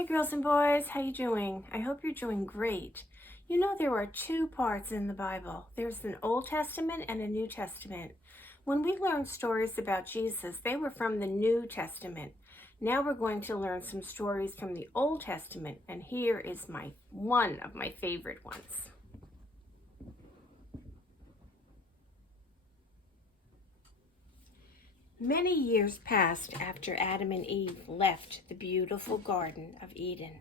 Hi girls and boys, how you doing? I hope you're doing great. You know there are two parts in the Bible. There's an Old Testament and a New Testament. When we learned stories about Jesus, they were from the New Testament. Now we're going to learn some stories from the Old Testament, and here is one of my favorite ones. Many years passed after Adam and Eve left the beautiful Garden of Eden.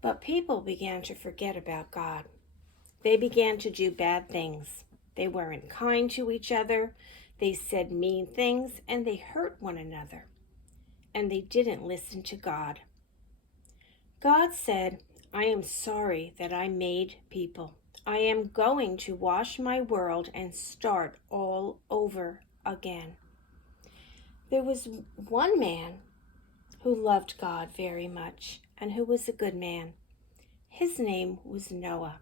But people began to forget about God. They began to do bad things. They weren't kind to each other. They said mean things and they hurt one another. And they didn't listen to God. God said, I am sorry that I made people. I am going to wash my world and start all over again. There was one man who loved God very much and who was a good man. His name was Noah.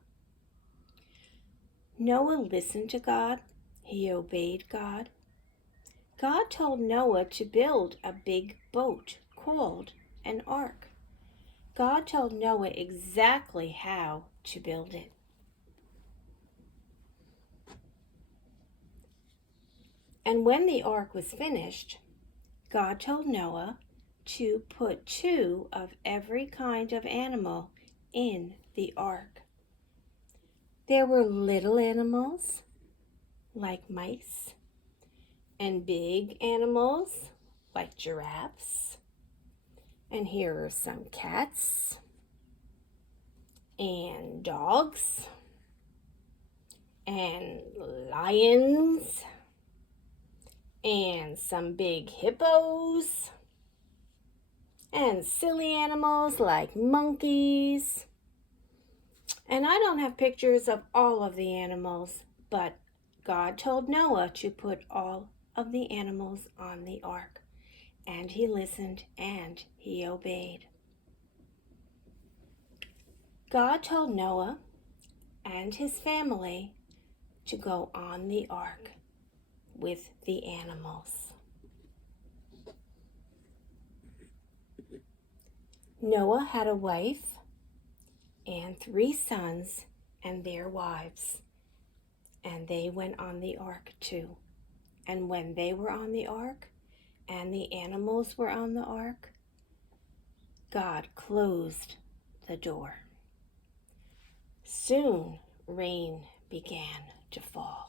Noah listened to God. He obeyed God. God told Noah to build a big boat called an ark. God told Noah exactly how to build it. And when the ark was finished, God told Noah to put 2 of every kind of animal in the ark. There were little animals like mice and big animals like giraffes. And here are some cats and dogs and lions and some big hippos and silly animals like monkeys. And I don't have pictures of all of the animals, but God told Noah to put all of the animals on the ark. And he listened and he obeyed. God told Noah and his family to go on the ark with the animals. Noah had a wife and 3 sons and their wives, and they went on the ark too. And when they were on the ark and the animals were on the ark, God closed the door. Soon rain began to fall.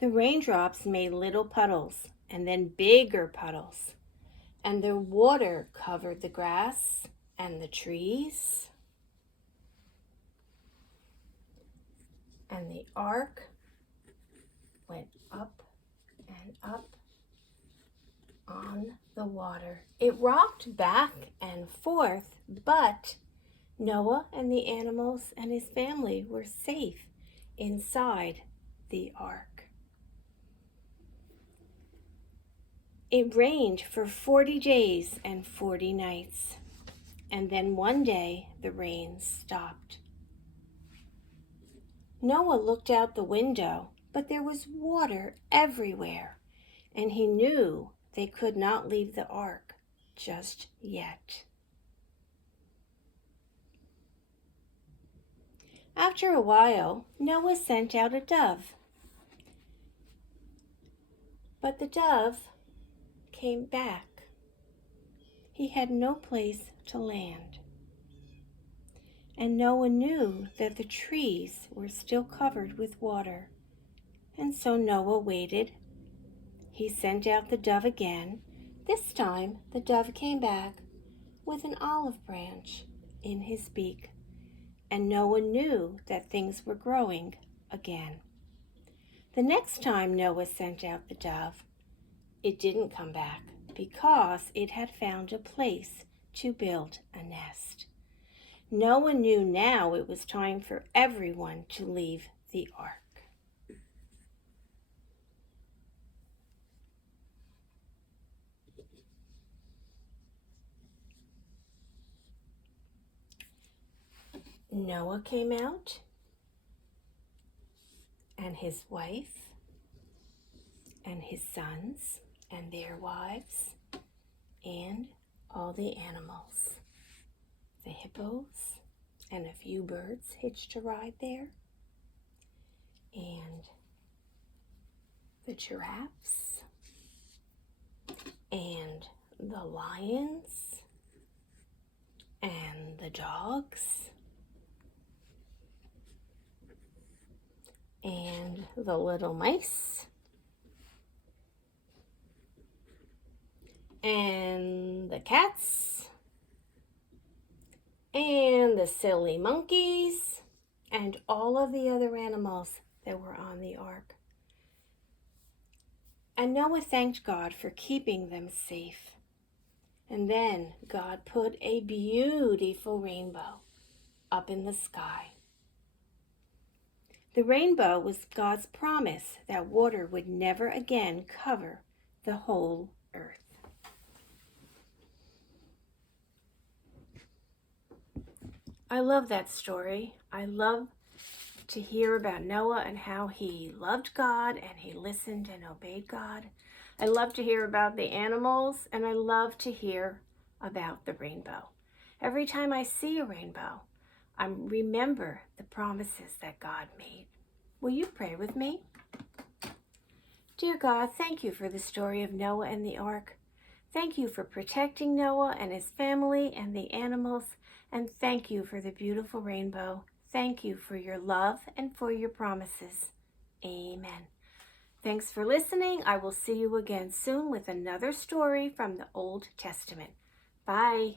The raindrops made little puddles and then bigger puddles, and the water covered the grass and the trees. And the ark went up and up on the water. It rocked back and forth, but Noah and the animals and his family were safe inside the ark. It rained for 40 days and 40 nights, and then one day the rain stopped. Noah looked out the window, but there was water everywhere, and he knew they could not leave the ark just yet. After a while, Noah sent out a dove, but the dove came back. He had no place to land. And Noah knew that the trees were still covered with water. And so Noah waited. He sent out the dove again. This time the dove came back with an olive branch in his beak. And Noah knew that things were growing again. The next time Noah sent out the dove, it didn't come back because it had found a place to build a nest. Noah knew now it was time for everyone to leave the ark. Noah came out, and his wife, and his sons, and their wives, and all the animals. The hippos and a few birds hitched a ride there, and the giraffes and the lions and the dogs and the little mice and the cats and the silly monkeys and all of the other animals that were on the ark. And Noah thanked God for keeping them safe. And then God put a beautiful rainbow up in the sky. The rainbow was God's promise that water would never again cover the whole earth. I love that story. I love to hear about Noah and how he loved God and he listened and obeyed God. I love to hear about the animals, and I love to hear about the rainbow. Every time I see a rainbow, I remember the promises that God made. Will you pray with me? Dear God, thank you for the story of Noah and the ark. Thank you for protecting Noah and his family and the animals, and thank you for the beautiful rainbow. Thank you for your love and for your promises. Amen. Thanks for listening. I will see you again soon with another story from the Old Testament. Bye.